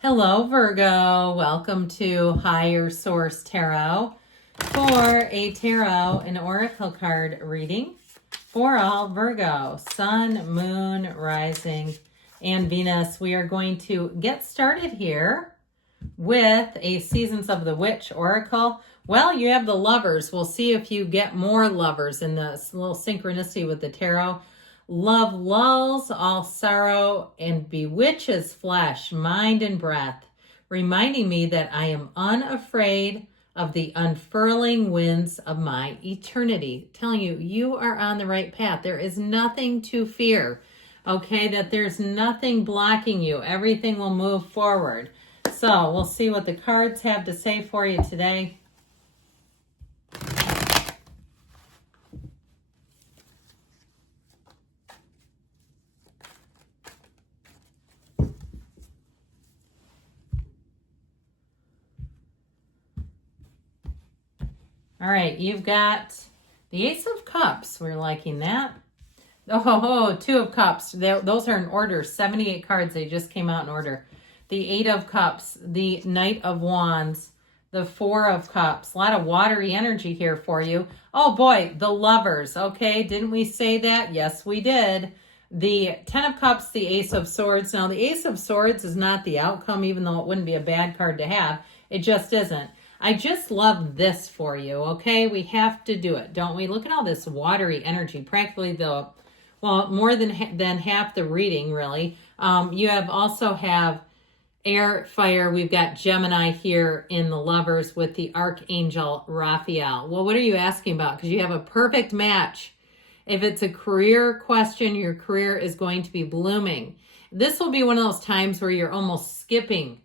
Hello, Virgo. Welcome to Higher Source Tarot for a tarot and oracle card reading for all Virgo, Sun, Moon, Rising, and Venus. We are going to get started here with a Seasons of the Witch oracle. Well, you have the Lovers. We'll see if you get more lovers in this little synchronicity with the tarot. Love lulls all sorrow and bewitches flesh, mind, and breath, reminding me that I am unafraid of the unfurling winds of my eternity. Telling you, you are on the right path. There is nothing to fear, okay? That there's nothing blocking you. Everything will move forward. So we'll see what the cards have to say for you today. All right, you've got the Ace of Cups. We're liking that. Oh, Two of Cups. Those are in order. 78 cards. They just came out in order. The Eight of Cups, the Knight of Wands, the Four of Cups. A lot of watery energy here for you. Oh boy, the Lovers. Okay, didn't we say that? Yes, we did. The Ten of Cups, the Ace of Swords. Now, the Ace of Swords is not the outcome, even though it wouldn't be a bad card to have. It just isn't. I just love this for you, okay? We have to do it, don't we? Look at all this watery energy. Practically more than half the reading, really. You also have air, fire. We've got Gemini here in the Lovers with the Archangel Raphael. Well, what are you asking about? Because you have a perfect match. If it's a career question, your career is going to be blooming. This will be one of those times where you're almost skipping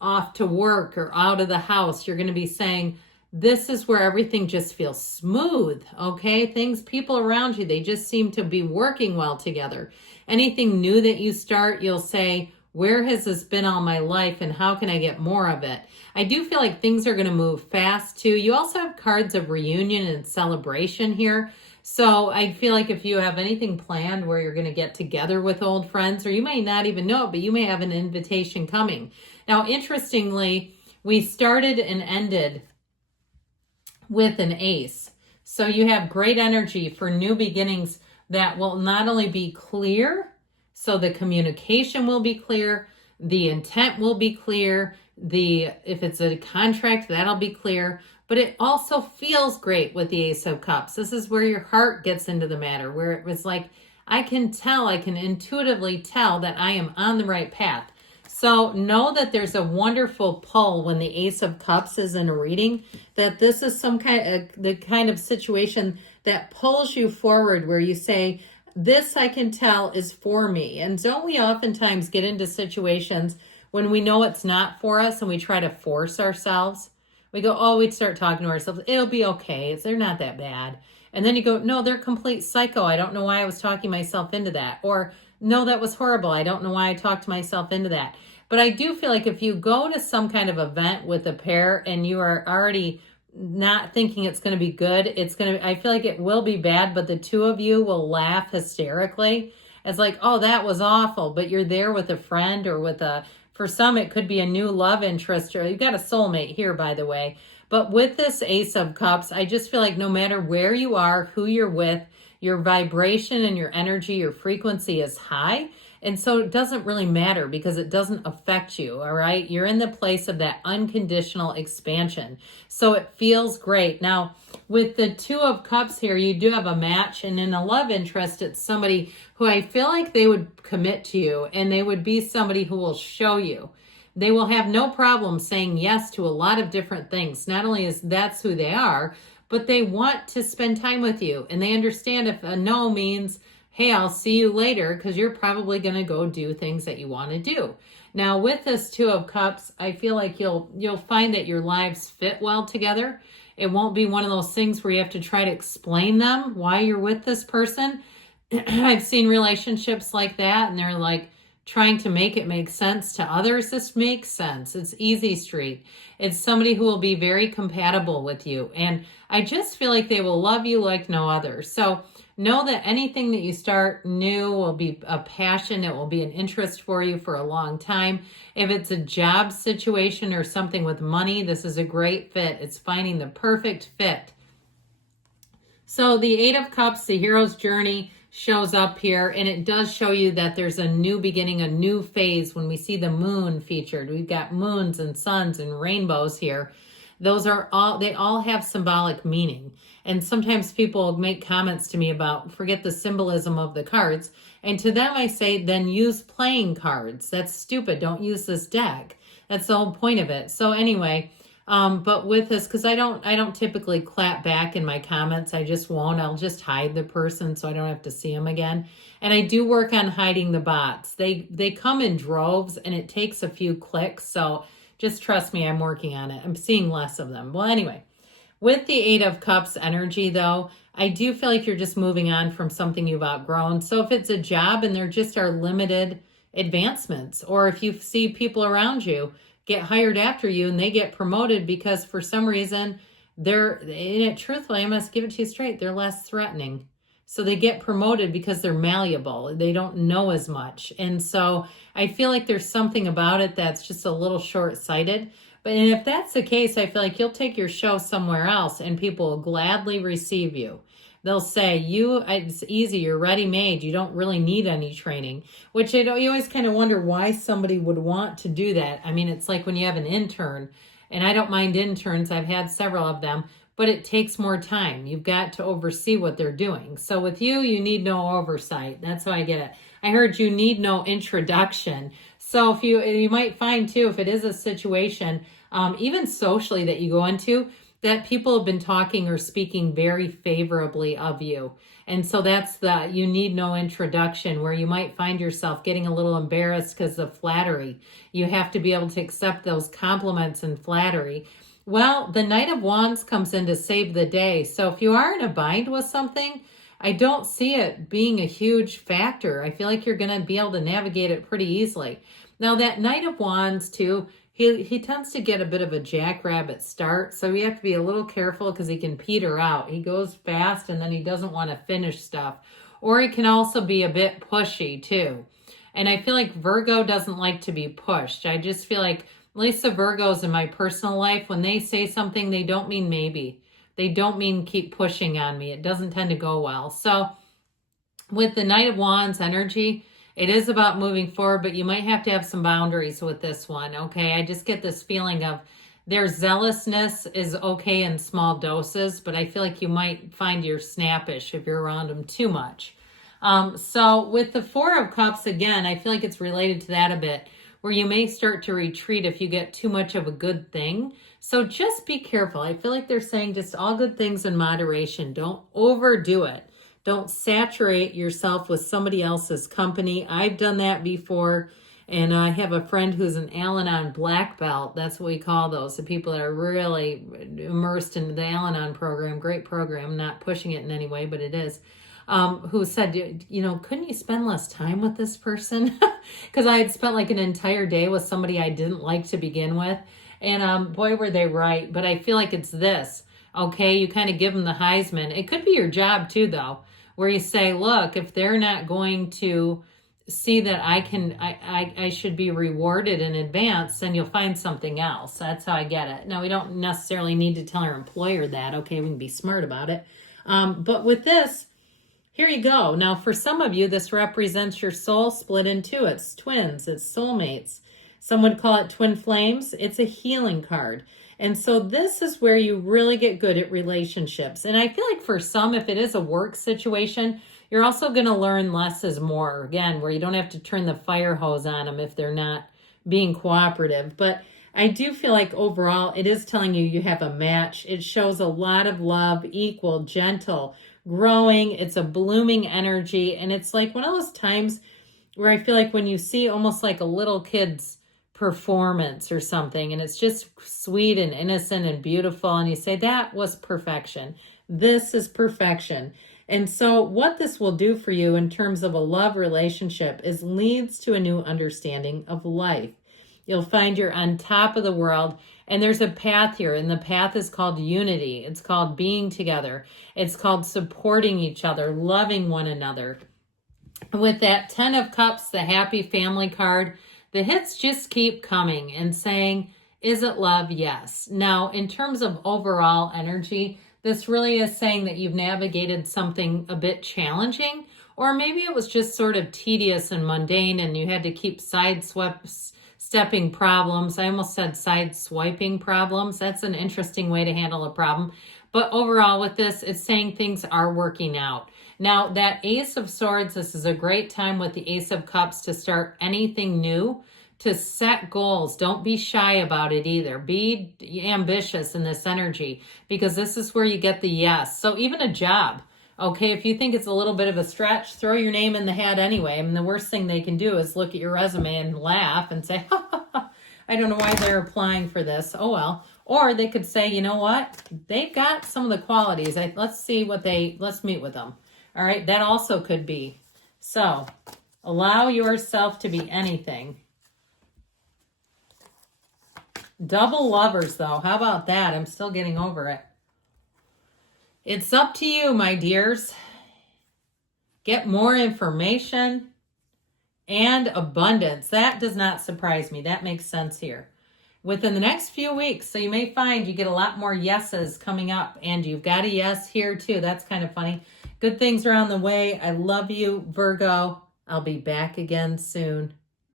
off to work or out of the house. You're going to be saying, this is where everything just feels smooth, okay? People around you, they just seem to be working well together. Anything new that you start, you'll say, where has this been all my life and how can I get more of it? I do feel like things are going to move fast too. You also have cards of reunion and celebration here. So I feel like if you have anything planned where you're going to get together with old friends, or you may not even know it, but you may have an invitation coming. Now, interestingly, we started and ended with an ace. So you have great energy for new beginnings that will not only be clear, so the communication will be clear, the intent will be clear, if it's a contract, that'll be clear, but it also feels great with the Ace of Cups. This is where your heart gets into the matter, where it was like, I can intuitively tell that I am on the right path. So know that there's a wonderful pull when the Ace of Cups is in a reading, that this is the kind of situation that pulls you forward, where you say, this I can tell is for me. And don't we oftentimes get into situations when we know it's not for us and we try to force ourselves? We go, we'd start talking to ourselves, it'll be okay, they're not that bad. And then you go, no, they're complete psycho. I don't know why I was talking myself into that. Or, no, that was horrible. I don't know why I talked myself into that. But I do feel like if you go to some kind of event with a pair and you are already not thinking it's going to be good, I feel like it will be bad, but the two of you will laugh hysterically. It's like, oh, that was awful. But you're there with a friend or for some, it could be a new love interest, or you've got a soulmate here, by the way. But with this Ace of Cups, I just feel like no matter where you are, who you're with, your vibration and your energy, your frequency is high. And so it doesn't really matter because it doesn't affect you, all right? You're in the place of that unconditional expansion. So it feels great. Now, with the Two of Cups here, you do have a match. And in a love interest, it's somebody who I feel like they would commit to you, and they would be somebody who will show you. They will have no problem saying yes to a lot of different things. Not only is that's who they are, but they want to spend time with you. And they understand if a no means, hey, I'll see you later, because you're probably going to go do things that you want to do. Now, with this Two of Cups, I feel like you'll find that your lives fit well together. It won't be one of those things where you have to try to explain them why you're with this person. I've seen relationships like that, and they're like trying to make it make sense to others. This makes sense. It's easy street. It's somebody who will be very compatible with you. And I just feel like they will love you like no other. So Know that anything that you start new will be a passion. It will be an interest for you for a long time. If it's a job situation or something with money, this is a great fit. It's finding the perfect fit. So the Eight of Cups, the hero's journey, shows up here, and it does show you that there's a new beginning, a new phase. When we see the moon featured, we've got moons and suns and rainbows here. Those are all, they all have symbolic meaning. And sometimes people make comments to me about, forget the symbolism of the cards. And to them I say, then use playing cards. That's stupid. Don't use this deck. That's the whole point of it. So anyway, but with this, because I don't typically clap back in my comments. I just won't. I'll just hide the person so I don't have to see them again. And I do work on hiding the bots. They come in droves and it takes a few clicks. So just trust me, I'm working on it. I'm seeing less of them. Well, anyway, with the Eight of Cups energy though, I do feel like you're just moving on from something you've outgrown. So if it's a job and there just are limited advancements, or if you see people around you get hired after you and they get promoted because for some reason truthfully, I must give it to you straight, they're less threatening. So they get promoted because they're malleable. They don't know as much. And so I feel like there's something about it that's just a little short-sighted. But if that's the case, I feel like you'll take your show somewhere else and people will gladly receive you. They'll say, it's easy, you're ready-made, you don't really need any training, which you always kind of wonder why somebody would want to do that. I mean, it's like when you have an intern, and I don't mind interns, I've had several of them, but it takes more time. You've got to oversee what they're doing. So with you need no oversight. That's how I get it. I heard you need no introduction. So if you might find too, if it is a situation, even socially that you go into, that people have been talking or speaking very favorably of you. And so that's you need no introduction, where you might find yourself getting a little embarrassed because of flattery. You have to be able to accept those compliments and flattery. Well, the Knight of Wands comes in to save the day. So if you are in a bind with something, I don't see it being a huge factor. I feel like you're going to be able to navigate it pretty easily. Now that Knight of Wands too, he tends to get a bit of a jackrabbit start, so you have to be a little careful because he can peter out. He goes fast and then he doesn't want to finish stuff. Or he can also be a bit pushy too. And I feel like Virgo doesn't like to be pushed. I just feel like, at least the Virgos in my personal life, when they say something, they don't mean maybe. They don't mean keep pushing on me. It doesn't tend to go well. So with the Knight of Wands energy, it is about moving forward, but you might have to have some boundaries with this one, okay? I just get this feeling of their zealousness is okay in small doses, but I feel like you might find you're snappish if you're around them too much. So with the Four of Cups, again, I feel like it's related to that a bit, where you may start to retreat if you get too much of a good thing. So just be careful. I feel like they're saying just all good things in moderation. Don't overdo it. Don't saturate yourself with somebody else's company. I've done that before, and I have a friend who's an Al-Anon black belt. That's what we call those, the people that are really immersed in the Al-Anon program. Great program, not pushing it in any way, but it is. Who said, couldn't you spend less time with this person? Because I had spent like an entire day with somebody I didn't like to begin with. And boy, were they right. But I feel like it's this. Okay, you kind of give them the Heisman. It could be your job too, though, where you say, look, if they're not going to see that I should be rewarded in advance, then you'll find something else. That's how I get it. Now, we don't necessarily need to tell our employer that. Okay, we can be smart about it. But with this, here you go. Now, for some of you, this represents your soul split in two. It's twins. It's soulmates. Some would call it twin flames. It's a healing card. And so this is where you really get good at relationships. And I feel like for some, if it is a work situation, you're also going to learn less is more. Again, where you don't have to turn the fire hose on them if they're not being cooperative. But I do feel like overall, it is telling you have a match. It shows a lot of love, equal, gentle, growing. It's a blooming energy. And it's like one of those times where I feel like when you see almost like a little kid's performance or something, and it's just sweet and innocent and beautiful, and you say, that was perfection. This is perfection. And so what this will do for you in terms of a love relationship is leads to a new understanding of life. You'll find you're on top of the world. And there's a path here, and the path is called unity. It's called being together. It's called supporting each other, loving one another. With that 10 of Cups, the happy family card, the hits just keep coming and saying, is it love? Yes. Now, in terms of overall energy, this really is saying that you've navigated something a bit challenging, or maybe it was just sort of tedious and mundane and you had to keep stepping problems. I almost said side swiping problems. That's an interesting way to handle a problem. But overall with this, it's saying things are working out. Now that Ace of Swords, this is a great time with the Ace of Cups to start anything new, to set goals. Don't be shy about it either. Be ambitious in this energy, because this is where you get the yes. So even a job, okay, if you think it's a little bit of a stretch, throw your name in the hat anyway. I mean, the worst thing they can do is look at your resume and laugh and say, ha, ha, ha, I don't know why they're applying for this. Oh, well. Or they could say, you know what? They've got some of the qualities. Let's meet with them. All right, that also could be. So allow yourself to be anything. Double lovers, though. How about that? I'm still getting over it. It's up to you, my dears. Get more information and abundance. That does not surprise me. That makes sense here. Within the next few weeks, so you may find you get a lot more yeses coming up, and you've got a yes here too. That's kind of funny. Good things are on the way. I love you, Virgo. I'll be back again soon.